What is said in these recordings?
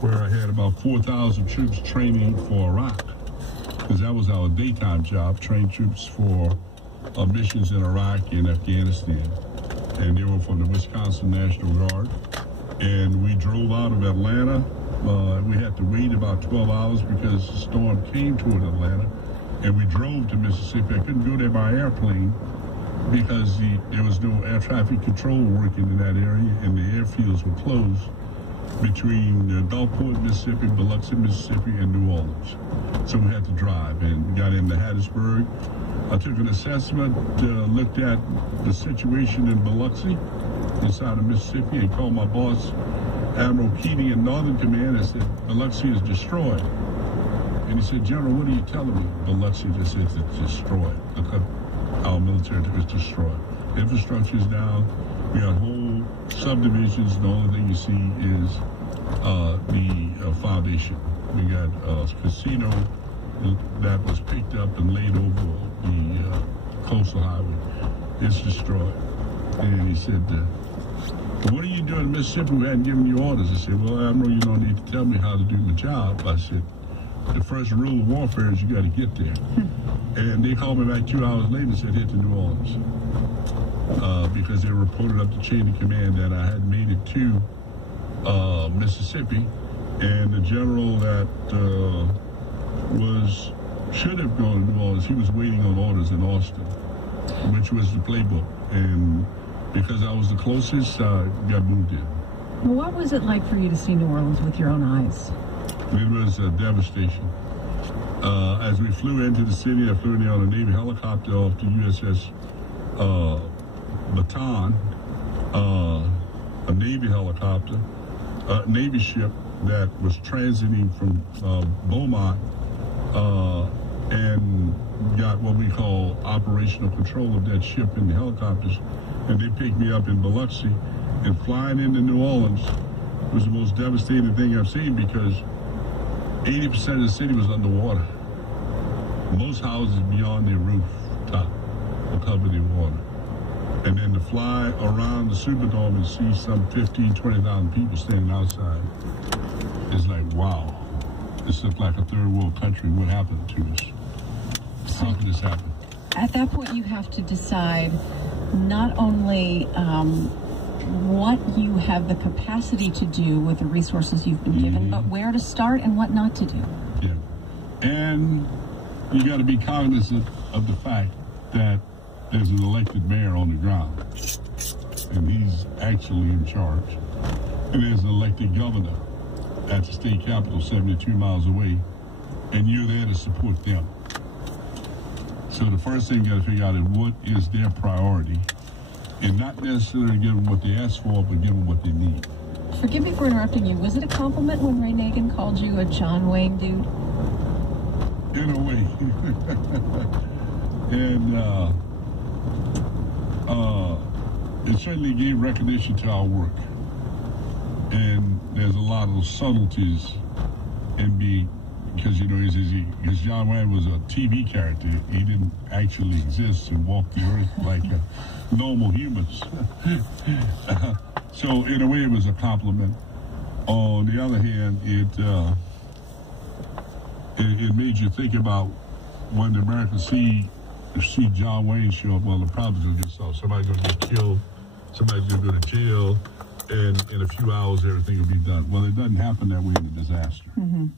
where I had about 4,000 troops training for Iraq, because that was our daytime job, train troops for missions in Iraq and Afghanistan. And they were from the Wisconsin National Guard. And we drove out of Atlanta. We had to wait about 12 hours because the storm came toward Atlanta. And we drove to Mississippi. I couldn't go there by airplane because there was no air traffic control working in that area, and the airfields were closed between Gulfport, Mississippi, Biloxi, Mississippi, and New Orleans. So we had to drive and got into Hattiesburg. I took an assessment, looked at the situation in Biloxi, inside of Mississippi, and called my boss, Admiral Keeney in Northern Command, and said, Biloxi is destroyed. And he said, General, what are you telling me? Biloxi just says it's destroyed. Look up, our military is destroyed. Infrastructure is down. We got whole subdivisions. The only thing you see is the foundation. We got a casino that was picked up and laid over the coastal highway. It's destroyed. And he said, what are you doing in Mississippi? We hadn't given you orders. I said, well, Admiral, you don't need to tell me how to do my job. I said, the first rule of warfare is you got to get there. And they called me back 2 hours later and said, hit to New Orleans. Because they reported up the chain of command that I had made it to Mississippi. And the general that should have gone to New Orleans, he was waiting on orders in Austin, which was the playbook. And because I was the closest, I got moved in. Well, what was it like for you to see New Orleans with your own eyes? It was a devastation. As we flew into the city, I flew in on a Navy helicopter off the USS Baton, a Navy helicopter, a Navy ship that was transiting from Beaumont and got what we call operational control of that ship in the helicopters. And they picked me up in Biloxi, and flying into New Orleans was the most devastating thing I've seen, because 80% of the city was underwater. Most houses beyond their rooftop were covered in water. And then to fly around the Superdome and see some 15, 20,000 people standing outside, it's like, wow. This looks like a third world country. What happened to us? How could this happen? At that point, you have to decide not only what you have the capacity to do with the resources you've been given, but where to start and what not to do. Yeah. And you got to be cognizant of the fact that there's an elected mayor on the ground, and he's actually in charge. And there's an elected governor at the state capitol 72 miles away, and you're there to support them. So the first thing you got to figure out is what is their priority, and not necessarily give them what they ask for, but give them what they need. Forgive me for interrupting you. Was it a compliment when Ray Nagin called you a John Wayne dude? In a way. And it certainly gave recognition to our work. And there's a lot of subtleties in being, because, you know, because John Wayne was a TV character. He didn't actually exist and walk the earth like normal humans. So in a way, it was a compliment. On the other hand, it made you think about when the Americans see John Wayne show up, well, the problem's going to get solved. Somebody's going to get killed, somebody's going to go to jail, and in a few hours, everything will be done. Well, it doesn't happen that way in a disaster. Mm-hmm.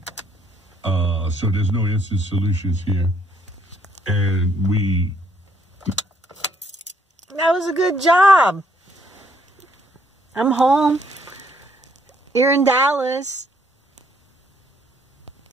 So there's no instant solutions here. And That was a good job. I'm home here in Dallas.